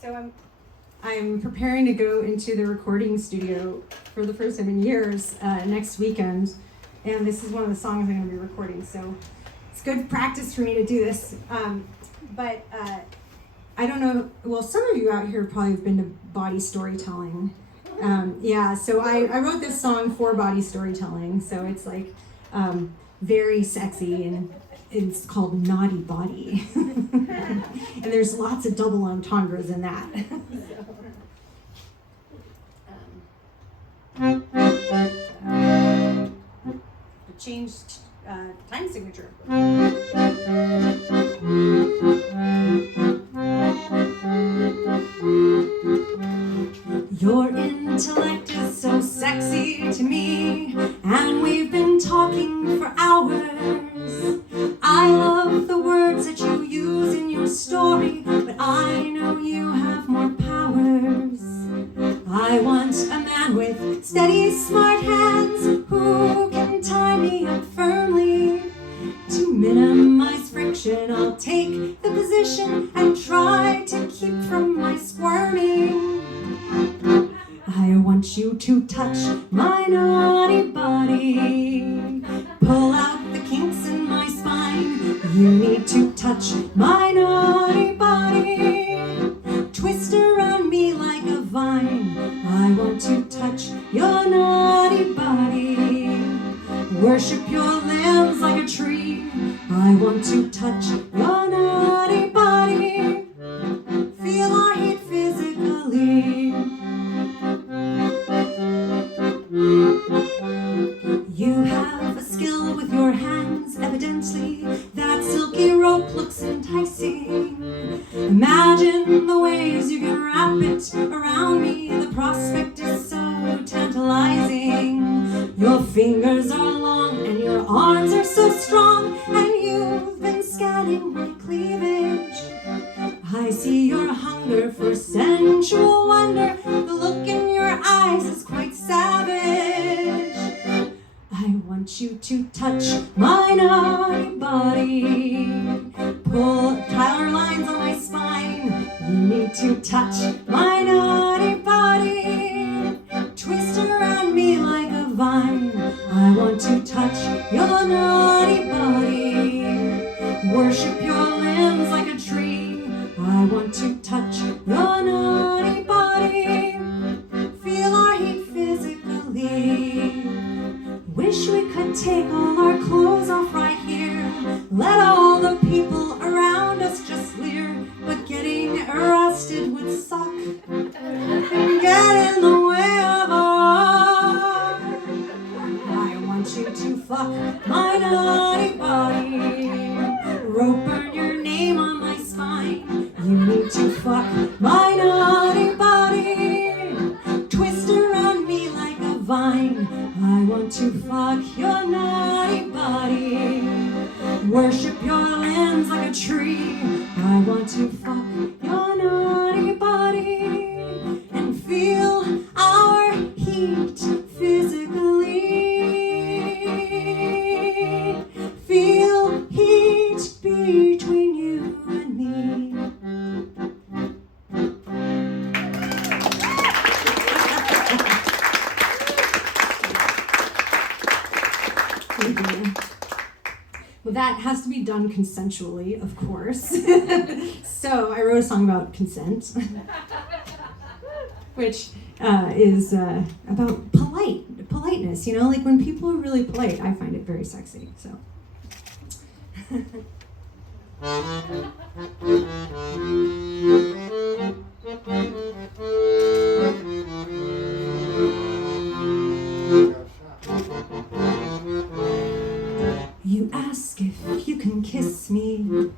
So I'm preparing to go into the recording studio for the first time in years next weekend, and this is one of the songs I'm going to be recording. So it's good practice for me to do this. But I don't know. Well, some of you out here probably have been to body storytelling. So I wrote this song for body storytelling. So it's like very sexy, and it's called Knotty Body. And there's lots of double entendres in that. Changed time signature. Your intellect is so sexy to me, and we've been talking for hours. I love the words that you use in your story, but I know you have more powers. I want a man with steady, smart hands who can tie me up firmly. To minimize friction, I'll take the position and try to keep from my squirming. I want you to touch my naughty body. Pull out the kinks in my spine. You need to touch my naughty body. Twist around me like a vine. I want to touch your naughty body. Worship your limbs like a tree. I want to touch your naughty body. Feel our heat physically. You have a skill with your hands, evidently. That silky rope looks enticing. Imagine the ways you can wrap it around me. The prospect is so tantalizing. Your fingers are long and your arms are so strong, and you've been scanning my cleavage. I see your hunger for sensual wonder. The look in your eyes is quite savage. I want you to touch my naughty body. Pull tighter lines on my spine. You need to touch my naughty body. Twist around me like a vine. I want to touch your naughty body. Worship your limbs like a tree. I want to touch your naughty body. Feel our heat physically. Wish we could take all our clothes off right here. Let all the people around us just leer. But getting arrested would suck and get in the way of our art. I want you to fuck my naughty body. Rope burn your name on my spine. You need to fuck my naughty body. Twist around me like a vine. I want to fuck your naughty body. Worship your limbs like a tree. I want to fuck your naughty body and feel our heat physically. Feel heat between you and me. Well, that has to be done consensually, of course. So I wrote a song about consent, which is about politeness. You know, like when people are really polite, I find it very sexy. So. You ask if you can kiss me.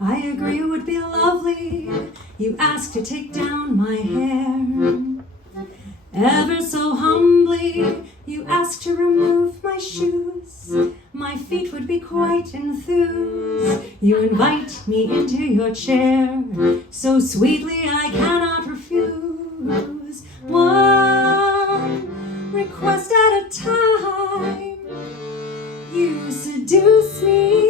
I agree it would be lovely. You ask to take down my hair. Ever so humbly, you ask to remove my shoes. My feet would be quite enthused. You invite me into your chair. So sweetly I cannot refuse. One request at a time. You seduce me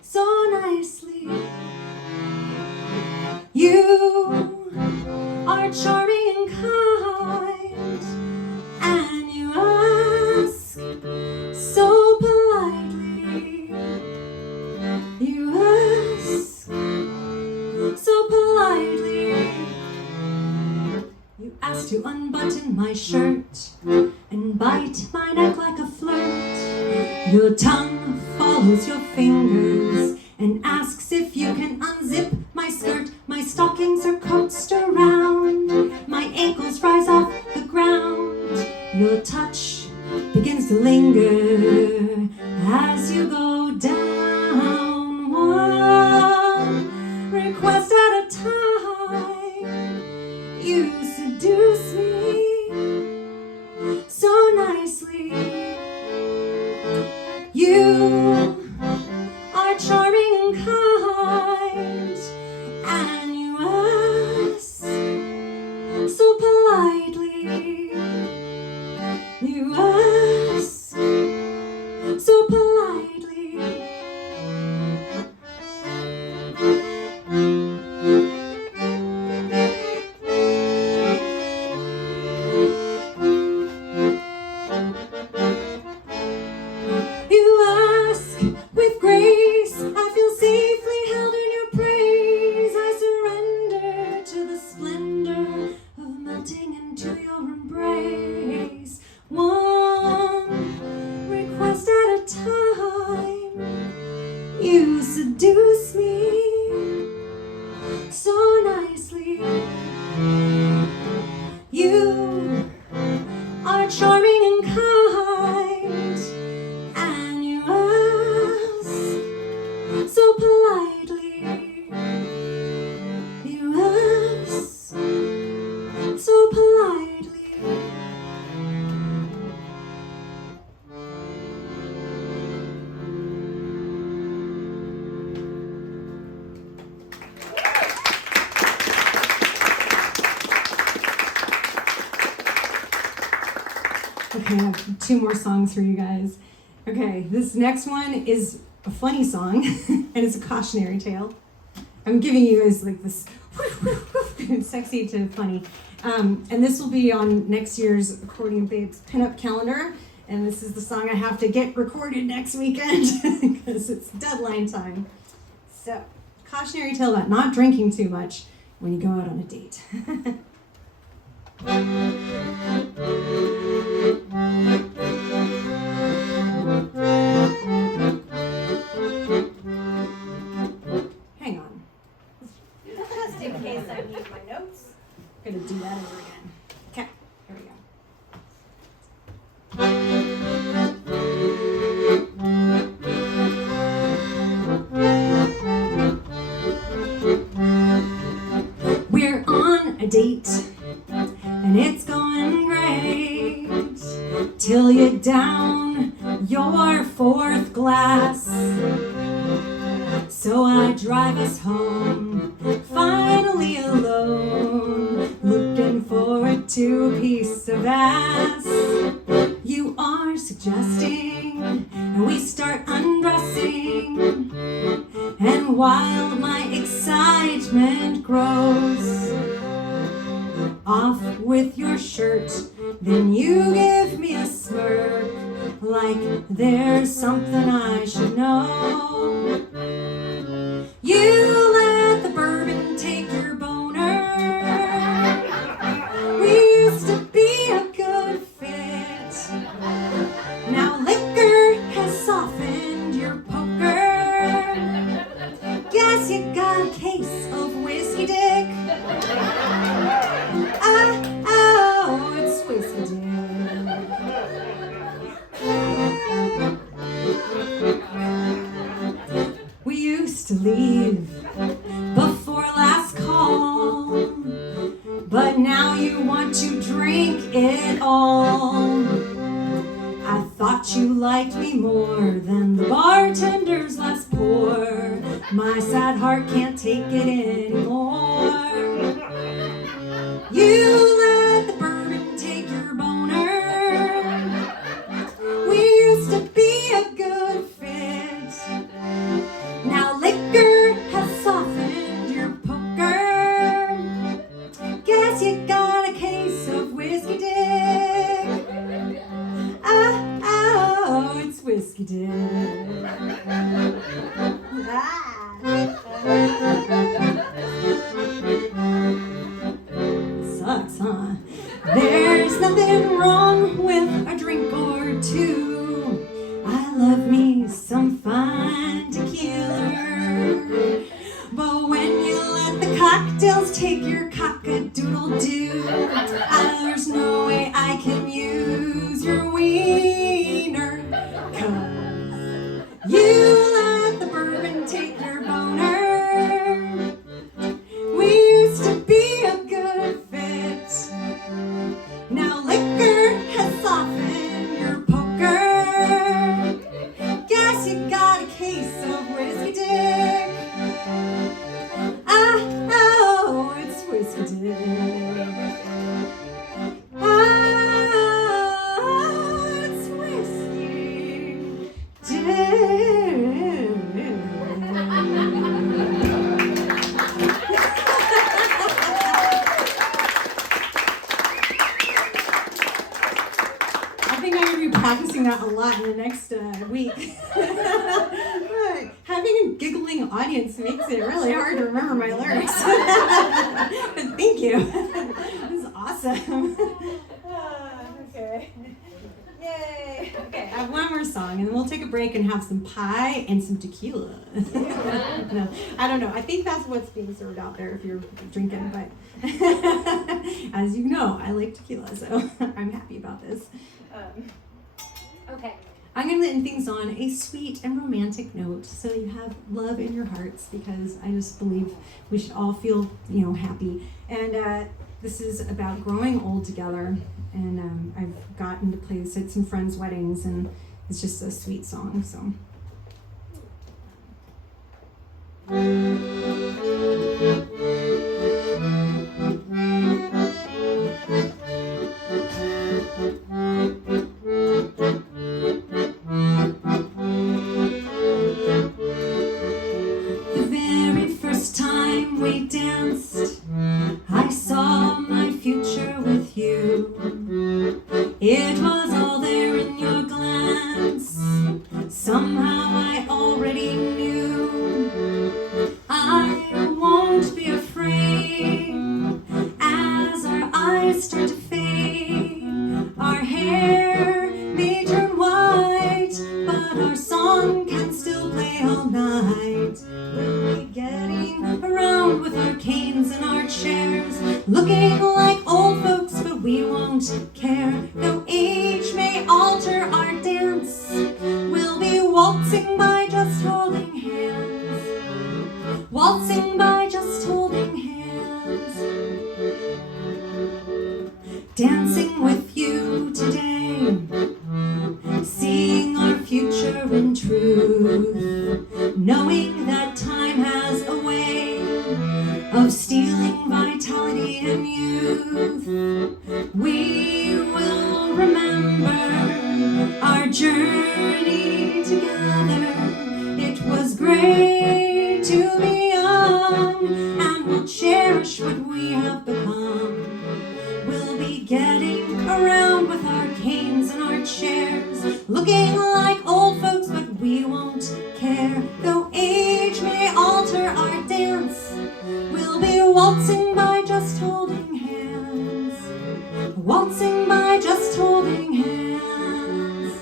so nicely. You are charming and kind, and you ask so politely. You ask so politely. You ask to unbutton my shirt and bite my neck like a flirt. Your tongue follows your fingers and asks if you can unzip my skirt. My stockings are coaxed around, my ankles rise off the ground. Your touch begins to linger as you go down, one request at a time. You seduce me so nicely. You are charming and kind, and you ask so politely. You ask so politely. You ask with grace, I feel safely held in your praise. I surrender to the splendor of melting into your embrace. One request at a time. You seduce me so nicely. You are charming and kind, and you ask so politely. You ask so politely. Okay, I have 2 more songs for you guys. Okay, this next one is a funny song, and it's a cautionary tale. I'm giving you guys like this sexy to funny. And this will be on next year's Accordion Babes pinup calendar. And this is the song I have to get recorded next weekend because it's deadline time. So, cautionary tale about not drinking too much when you go out on a date. Hang on. Just in case I need my notes. I'm gonna do that over again. Okay, here we go. We're on a date, and it's going great, till you down your 4th glass. So I drive us home, finally alone, looking forward to a piece of ass. You are suggesting, and we start undressing, and while my excitement grows, off with your shirt, then you give me a smirk, like there's something I should know. You let the bourbon take your boner. We used to be a good fit. Now liquor has softened your poker. Guess you got a case of whiskey dick. Oh, it's whiskey dick. We used to leave before last call, but now you want to drink it all. I thought you liked me more than the bartender's last pour. My sad heart can't take it anymore. You let the bourbon take your boner. We used to be a good fit. Now liquor has softened your poker. nothing wrong with a drink or two. I love me some fine tequila. But when you let the cocktails take your cock-a-doodle-doo, there's no way I can use your wiener. 'Cause you let the bourbon take your boner. We used to be a good fit. Now liquor has softened your poker. Guess you got a case of whiskey dick. Oh, it's whiskey dick. Oh, it's whiskey dick. I think I'm going to be practicing that a lot in the next week. Having a giggling audience makes it really hard to remember my lyrics. Thank you. This is awesome. Okay. Yay. Okay. I have one more song, and then we'll take a break and have some pie and some tequila. No, I don't know. I think that's what's being served out there if you're drinking, but as you know, I like tequila, so I'm happy about this. Okay. I'm going to end things on a sweet and romantic note so you have love in your hearts, because I just believe we should all feel, happy. And this is about growing old together. And I've gotten to play this at some friends' weddings, and it's just a sweet song. So. The very first time we danced, I saw my future with you. It was all there in your glance. Somehow I already knew. I won't be afraid as our eyes start to fade. Our hair may turn white, but our song can still play all night. We'll be getting around with our canes and our chairs, looking like old folks, but we won't care. Though age may alter our dance, we'll be waltzing by just holding hands. Waltzing by just holding hands. Dancing with you today, seeing our future in truth, knowing that time has a way of stealing vitality and youth. We will remember our journey together. It was great to be young, and we'll cherish what we have become. We'll be getting around with our canes and our chairs, looking like old folks, but we won't care. Though age may alter our dance, we'll be waltzing by just holding hands. Waltzing by just holding hands.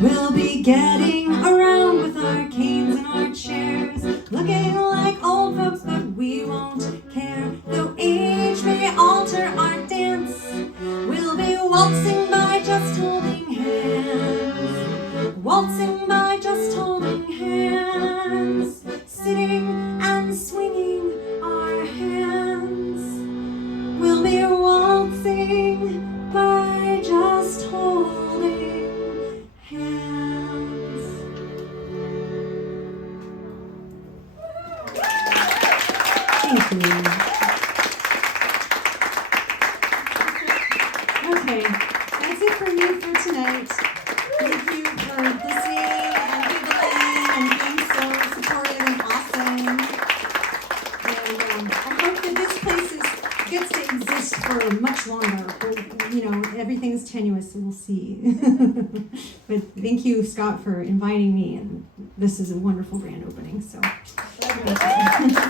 We'll be getting around with our canes and our chairs, looking like old folks, but we won't care. Though age may alter our dance, we'll be waltzing by just holding hands. Waltzing by just holding hands, sitting and swinging our hands. We'll be waltzing by just holding hands. Thank you. Okay, that's it for me for tonight. Thank you for listening and giggling and being so supportive. gets to exist for much longer. You know, everything's tenuous, so we'll see. But thank you, Scott, for inviting me, and this is a wonderful grand opening. So. Thank you.